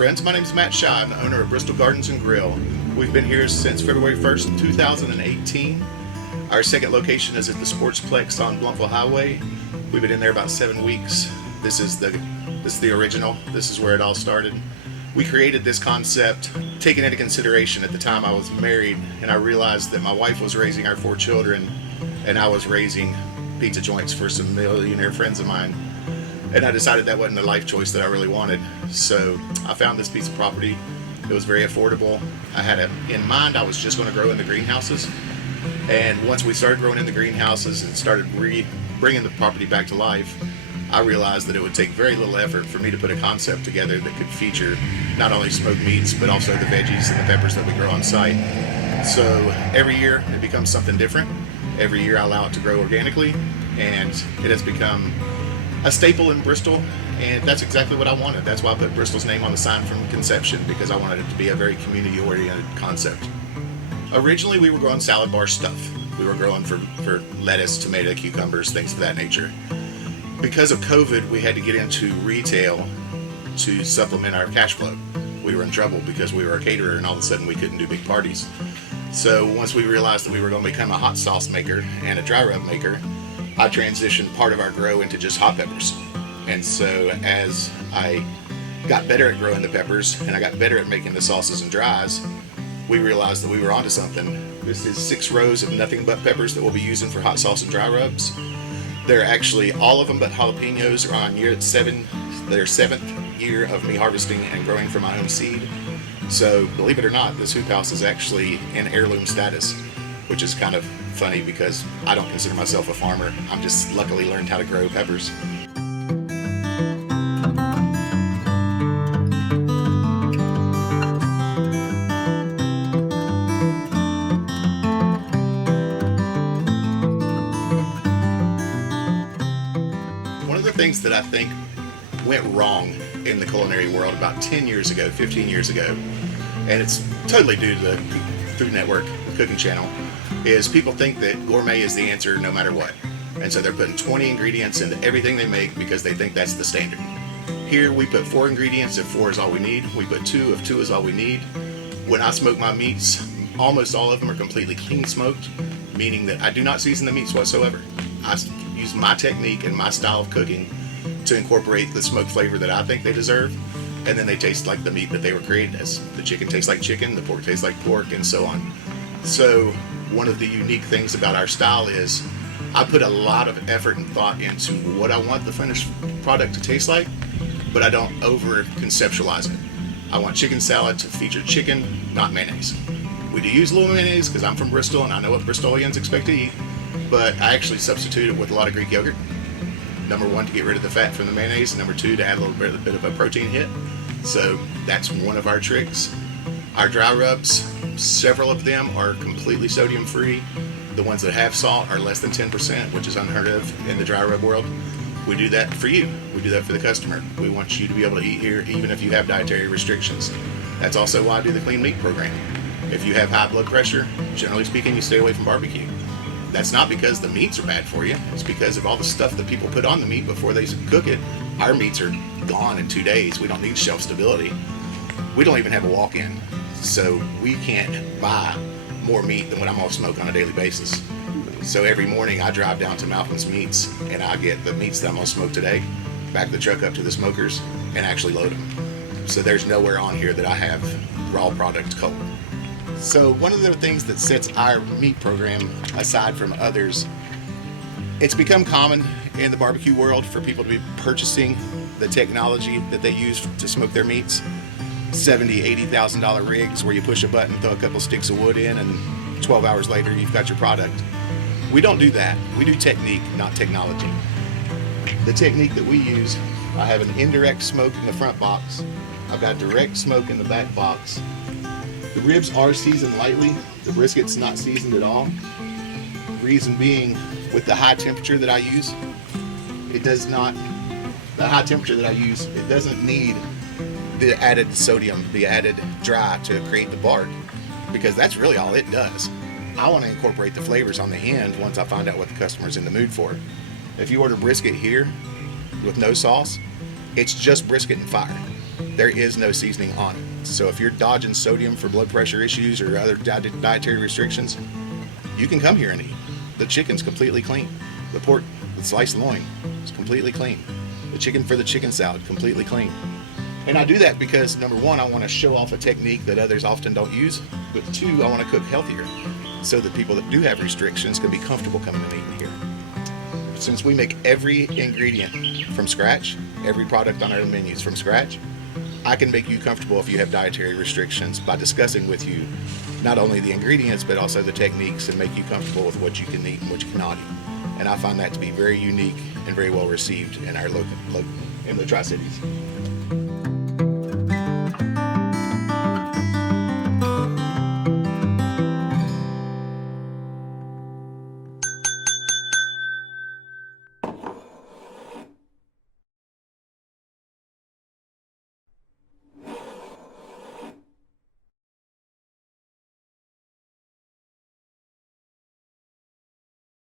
friends. My name is Matt Shaw. I'm the owner of Bristol Gardens Grill. We've been here since February 1st, 2018. Our second location is at the Sportsplex on Blumpville Highway. We've been in there about 7 weeks. This is the original. This is where it all started. We created this concept taking into consideration at the time I was married, and I realized that my wife was raising our 4 children and I was raising pizza joints for some millionaire friends of mine. And I decided that wasn't the life choice that I really wanted. So I found this piece of property. It was very affordable. I had it in mind. I was just going to grow in the greenhouses. And once we started growing in the greenhouses and started bringing the property back to life, I realized that it would take very little effort for me to put a concept together that could feature not only smoked meats, but also the veggies and the peppers that we grow on site. So every year it becomes something different. Every year I allow it to grow organically, and it has become a staple in Bristol, and that's exactly what I wanted. That's why I put Bristol's name on the sign from conception, because I wanted it to be a very community-oriented concept. Originally, we were growing salad bar stuff. We were growing for lettuce, tomato, cucumbers, things of that nature. Because of COVID, we had to get into retail to supplement our cash flow. We were in trouble because we were a caterer, and all of a sudden we couldn't do big parties. So once we realized that we were going to become a hot sauce maker and a dry rub maker, I transitioned part of our grow into just hot peppers. And so as I got better at growing the peppers and I got better at making the sauces and dries, we realized that we were onto something. This is 6 rows of nothing but peppers that we'll be using for hot sauce and dry rubs. They're actually, all of them but jalapenos are on their 7th year of me harvesting and growing from my own seed. So believe it or not, this hoop house is actually in heirloom status, which is kind of funny because I don't consider myself a farmer. I'm just luckily learned how to grow peppers. One of the things that I think went wrong in the culinary world about 10 years ago, 15 years ago, and it's totally due to the Food Network, the cooking channel, is people think that gourmet is the answer no matter what. And so they're putting 20 ingredients into everything they make because they think that's the standard. Here we put 4 ingredients if 4 is all we need. We put 2 if 2 is all we need. When I smoke my meats, almost all of them are completely clean smoked, meaning that I do not season the meats whatsoever. I use my technique and my style of cooking to incorporate the smoke flavor that I think they deserve, and then they taste like the meat that they were created as. The chicken tastes like chicken, the pork tastes like pork, and so on. So one of the unique things about our style is I put a lot of effort and thought into what I want the finished product to taste like, but I don't over conceptualize it. I want chicken salad to feature chicken, not mayonnaise. We do use a little mayonnaise because I'm from Bristol and I know what Bristolians expect to eat, but I actually substitute it with a lot of Greek yogurt. Number 1, to get rid of the fat from the mayonnaise. Number 2, to add a little bit of a protein hit. So that's one of our tricks. Our dry rubs, several of them are completely sodium free. The ones that have salt are less than 10%, which is unheard of in the dry rub world. We do that for you. We do that for the customer. We want you to be able to eat here even if you have dietary restrictions. That's also why I do the clean meat program. If you have high blood pressure, generally speaking, you stay away from barbecue. That's not because the meats are bad for you. It's because of all the stuff that people put on the meat before they cook it. Our meats are gone in 2 days. We don't need shelf stability. We don't even have a walk-in. So we can't buy more meat than what I'm gonna smoke on a daily basis. So every morning I drive down to Malcolm's Meats and I get the meats that I'm gonna smoke today, back the truck up to the smokers, and actually load them. So there's nowhere on here that I have raw product cold. So one of the things that sets our meat program aside from others, it's become common in the barbecue world for people to be purchasing the technology that they use to smoke their meats. $70,000, $80,000 rigs where you push a button, throw a couple sticks of wood in, and 12 hours later you've got your product. We don't do that. We do technique, not technology. The technique that we use, I have an indirect smoke in the front box. I've got direct smoke in the back box. The ribs are seasoned lightly. The brisket's not seasoned at all. Reason being, with the high temperature that I use, it doesn't need the added sodium, the added dry to create the bark, because that's really all it does. I want to incorporate the flavors on the end once I find out what the customer's in the mood for. If you order brisket here with no sauce, it's just brisket and fire. there is no seasoning on it. So if you're dodging sodium for blood pressure issues or other dietary restrictions, you can come here and eat. The chicken's completely clean. The pork, the sliced loin, is completely clean. The chicken for the chicken salad, completely clean. And I do that because, number one, I want to show off a technique that others often don't use, but two, I want to cook healthier so that people that do have restrictions can be comfortable coming and eating here. Since we make every ingredient from scratch, every product on our menus from scratch, I can make you comfortable if you have dietary restrictions by discussing with you not only the ingredients but also the techniques, and make you comfortable with what you can eat and what you cannot eat. And I find that to be very unique and very well received in our in the Tri-Cities.